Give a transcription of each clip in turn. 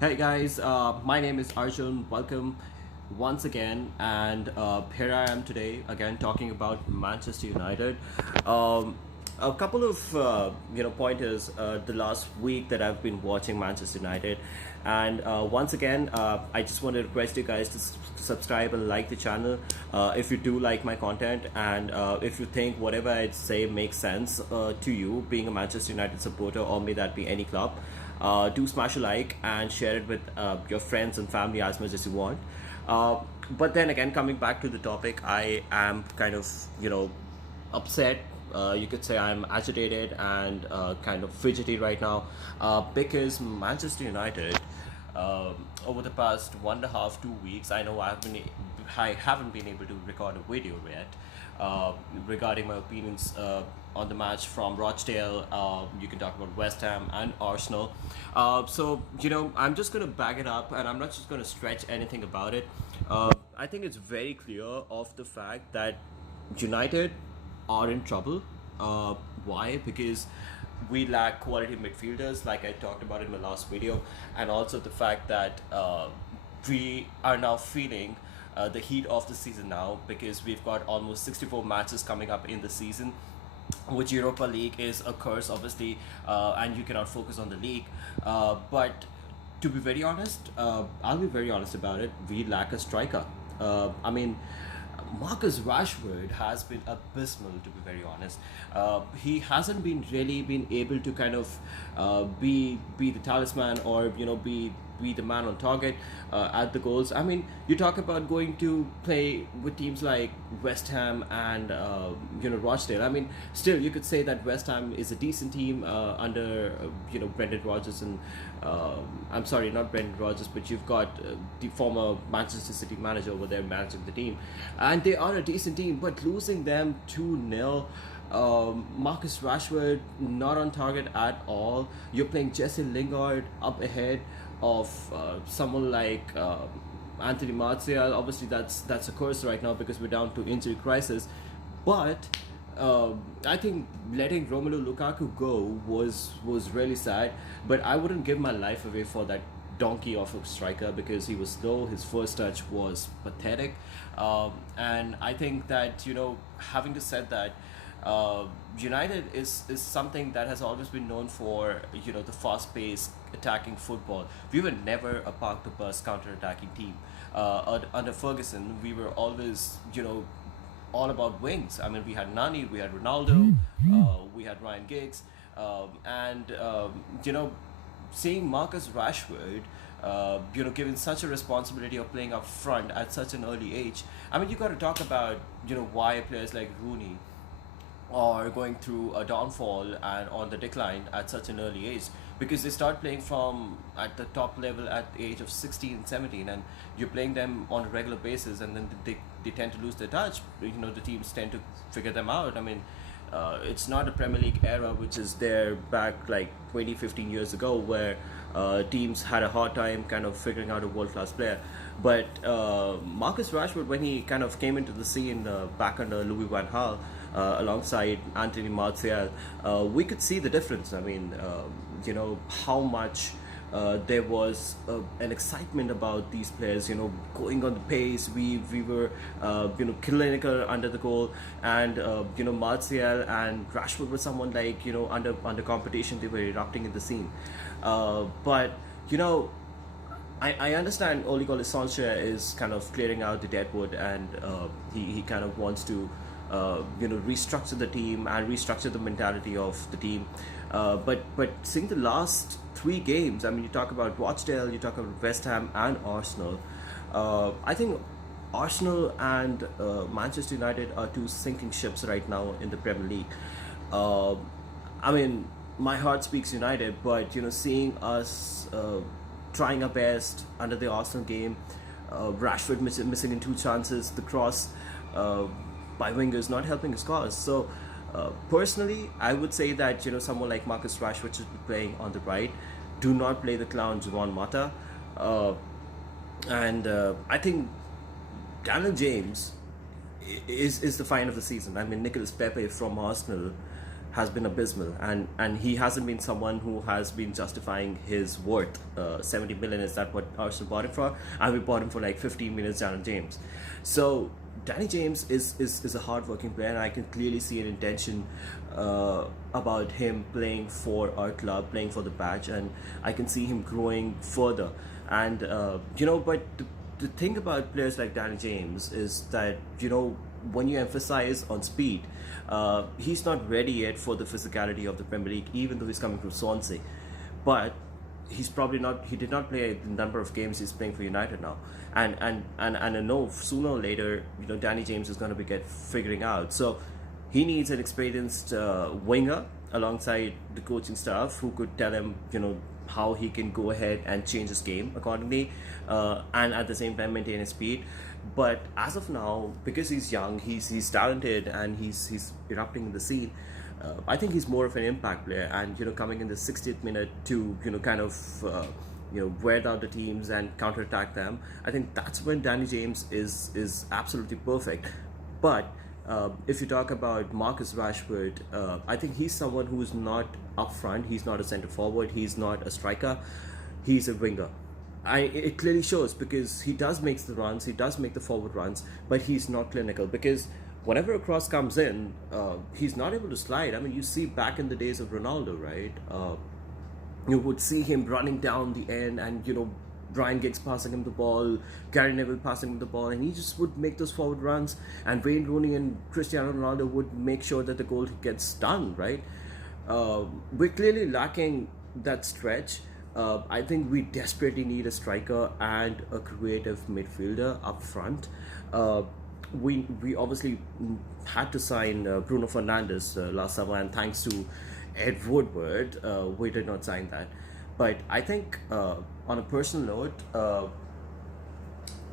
Hey guys, my name is Arjun. Welcome once again, and here I am today again talking about Manchester United. A couple of pointers the last week that I've been watching Manchester United, and once again I just want to request you guys to subscribe and like the channel if you do like my content, and if you think whatever I say makes sense to you, being a Manchester United supporter, or may that be any club. Do smash a like and share it with your friends and family as much as you want. Uh, but then again, coming back to the topic, I am kind of, upset. You could say I'm agitated and kind of fidgety right now because Manchester United, over the past 1.5 2 weeks, I know I haven't been able to record a video yet regarding my opinions on the match from Rochdale. You can talk about West Ham and Arsenal. I'm just going to back it up, and I'm not just going to stretch anything about it. I think it's very clear of the fact that United are in trouble. Why? Because we lack quality midfielders, like I talked about in my last video, and also the fact that we are now feeling the heat of the season now, because we've got almost 64 matches coming up in the season, which Europa League is a curse, obviously, and you cannot focus on the league. But to be very honest, I'll be very honest about it. We lack a striker. I mean, Marcus Rashford has been abysmal, to be very honest. He hasn't been really been able to kind of be the talisman, or be the man on target at the goals. I mean, you talk about going to play with teams like West Ham and Rochdale. I mean, still you could say that West Ham is a decent team under Brendan Rodgers, and I'm sorry, not Brendan Rodgers, but you've got the former Manchester City manager over there managing the team, and they are a decent team. But losing them 2-0. Marcus Rashford not on target at all. You're playing Jesse Lingard up ahead of someone like Anthony Martial. Obviously, that's a curse right now because we're down to injury crisis. But I think letting Romelu Lukaku go was really sad. But I wouldn't give my life away for that donkey of a striker, because he was slow. His first touch was pathetic, and I think that having to said that. United is something that has always been known for the fast-paced attacking football. We were never a park the bus counter-attacking team. Under Ferguson, we were always all about wings. I mean, we had Nani, we had Ronaldo, we had Ryan Giggs, and seeing Marcus Rashford. Given such a responsibility of playing up front at such an early age. I mean, you got to talk about why players like Rooney or going through a downfall and on the decline at such an early age, because they start playing from at the top level at the age of 16 17, and you're playing them on a regular basis, and then they tend to lose their touch. The teams tend to figure them out. I mean, it's not a Premier League era which is there back like 20 15 years ago, where teams had a hard time kind of figuring out a world-class player. But Marcus Rashford, when he kind of came into the scene back under Louis van Gaal, alongside Anthony Martial, we could see the difference. I mean, how much there was an excitement about these players, going on the pace. We were, clinical under the goal, and Martial and Rashford were someone like under competition. They were erupting in the scene, but I understand Ole Gunnar Solskjaer is kind of clearing out the deadwood, and he kind of wants to restructure the team and restructure the mentality of the team. But seeing the last 3 games, I mean, you talk about Rochdale, you talk about West Ham and Arsenal. I think Arsenal and Manchester United are two sinking ships right now in the Premier League. I mean, my heart speaks United, but seeing us trying our best under the Arsenal game, Rashford missing in 2 chances, the cross by wingers not helping his cause. So personally, I would say that someone like Marcus Rashford should be playing on the right. Do not play the clown Juan Mata, and I think Daniel James is the find of the season. I mean, Nicolas Pepe from Arsenal has been abysmal, and he hasn't been someone who has been justifying his worth. 70 million is that what Arsenal bought him for, and we bought him for like 15 million. Danny James. So Danny James is a hard-working player, and I can clearly see an intention about him playing for our club, playing for the badge, and I can see him growing further. And but the thing about players like Danny James is that when you emphasize on speed, he's not ready yet for the physicality of the Premier League, even though he's coming from Swansea. But he's probably not. He did not play the number of games he's playing for United now, and I know sooner or later, Danny James is going to be figuring out. So he needs an experienced winger alongside the coaching staff who could tell him, how he can go ahead and change his game accordingly, and at the same time maintain his speed. But as of now, because he's young, he's talented, and he's erupting in the scene. I think he's more of an impact player, and coming in the 60th minute to kind of wear down the teams and counterattack them. I think that's when Danny James is absolutely perfect. But if you talk about Marcus Rashford, I think he's someone who's not up front. He's not a centre forward. He's not a striker. He's a winger. It clearly shows, because he does make the runs, he does make the forward runs, but he's not clinical, because whenever a cross comes in, he's not able to slide. I mean, you see back in the days of Ronaldo, right? You would see him running down the end, and Ryan Giggs passing him the ball, Gary Neville passing him the ball, and he just would make those forward runs, and Wayne Rooney and Cristiano Ronaldo would make sure that the goal gets done, right? We're clearly lacking that stretch. I think we desperately need a striker and a creative midfielder up front. We obviously had to sign Bruno Fernandes last summer, and thanks to Ed Woodward, we did not sign that. But I think, on a personal note,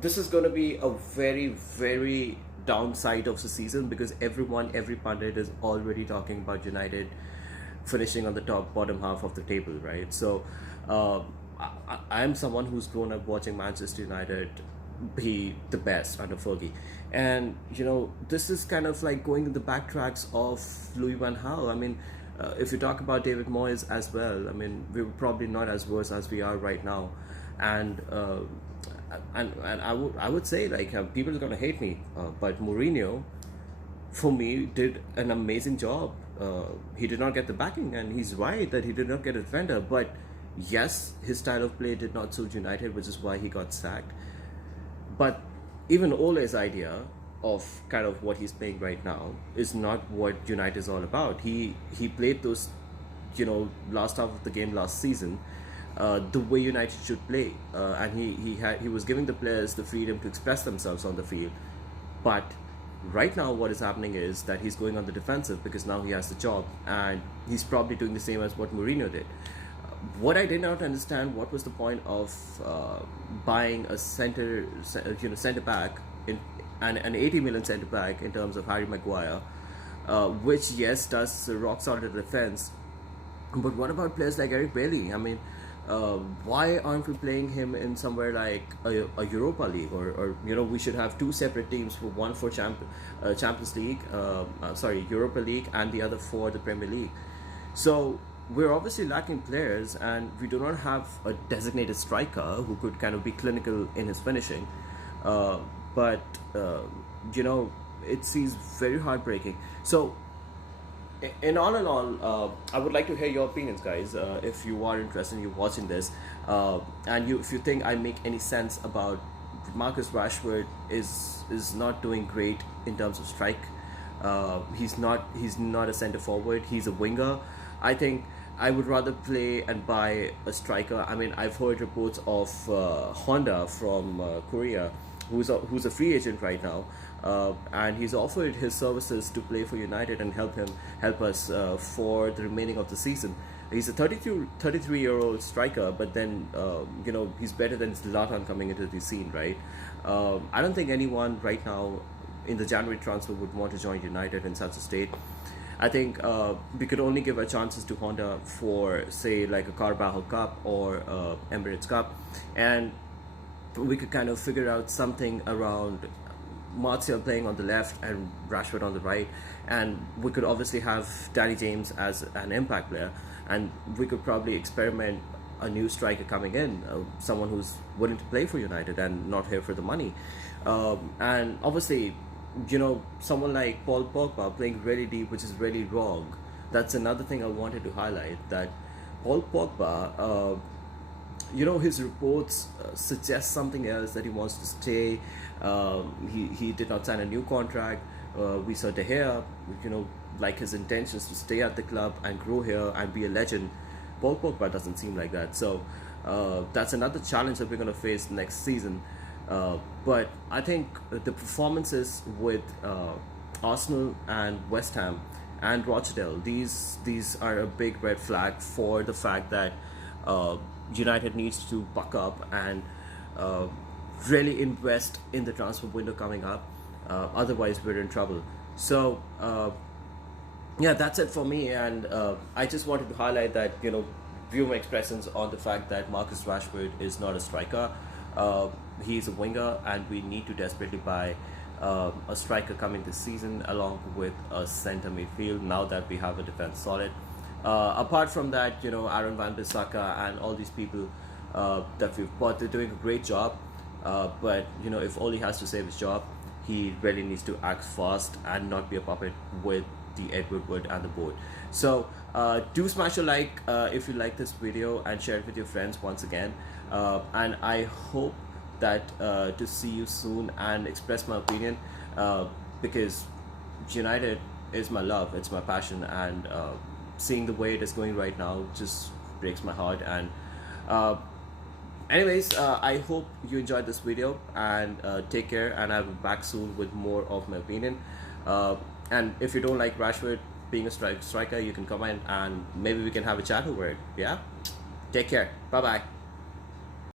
this is going to be a very, very downside of the season, because every pundit is already talking about United finishing on the bottom half of the table, right? So I am someone who's grown up watching Manchester United be the best under Fergie, and this is kind of like going in the backtracks of Louis van Gaal. I mean, if you talk about David Moyes as well, I mean, we were probably not as worse as we are right now, and I would say, like, people are gonna hate me, but Mourinho, for me, did an amazing job. He did not get the backing, and he's right that he did not get a defender, but yes, his style of play did not suit United, which is why he got sacked. But even Ole's idea of kind of what he's playing right now is not what United is all about. He played those, last half of the game last season, the way United should play, and he was giving the players the freedom to express themselves on the field. But right now, what is happening is that he's going on the defensive, because now he has the job, and he's probably doing the same as what Mourinho did. What I did not understand, what was the point of buying a centre back and an 80 million centre back in terms of Harry Maguire, which yes does rock solid defense, but what about players like Eric Bailly? I mean, why aren't we playing him in somewhere like a Europa League, or we should have two separate teams, for one for Champions League, Europa League, and the other for the Premier League. So we're obviously lacking players, and we do not have a designated striker who could kind of be clinical in his finishing. But it seems very heartbreaking. So in all, I would like to hear your opinions, guys. If you are interested in watching this, and if you think I make any sense about Marcus Rashford is not doing great in terms of strike. He's not a centre forward. He's a winger. I think I would rather play and buy a striker. I mean, I've heard reports of Honda from Korea, who's a free agent right now, and he's offered his services to play for United and help us for the remaining of the season. He's a 33-year-old striker, but then he's better than Zlatan coming into the scene, right? I don't think anyone right now in the January transfer would want to join United in such a state. I think we could only give our chances to Honda for, say, like a Carabao Cup or Emirates Cup, and we could kind of figure out something around Martial playing on the left and Rashford on the right, and we could obviously have Danny James as an impact player, and we could probably experiment a new striker coming in, someone who's willing to play for United and not here for the money. And obviously, someone like Paul Pogba playing really deep, which is really wrong. That's another thing I wanted to highlight, that Paul Pogba, his reports suggest something else, that he wants to stay. He did not sign a new contract. We saw De Gea, like his intentions to stay at the club and grow here and be a legend. Paul Pogba doesn't seem like that. So that's another challenge that we're going to face next season. But I think the performances with Arsenal and West Ham and Rochdale, these are a big red flag for the fact that United needs to buck up and really invest in the transfer window coming up. Otherwise, we're in trouble. So yeah, that's it for me, and I just wanted to highlight that, view my expressions on the fact that Marcus Rashford is not a striker. He's a winger, and we need to desperately buy a striker coming this season, along with a centre midfield, now that we have a defense solid. Apart from that, Aaron Van Bissaka and all these people that we've bought, they're doing a great job. But if all he has to save his job, he really needs to act fast and not be a puppet with the Edward Wood and the board. So do smash a like if you like this video, and share it with your friends once again. And I hope that to see you soon and express my opinion, because United is my love, it's my passion, and seeing the way it is going right now just breaks my heart. And anyways, I hope you enjoyed this video, and take care, and I'll be back soon with more of my opinion. And if you don't like Rashford being a striker, you can comment, and maybe we can have a chat over it. Yeah, take care, bye bye.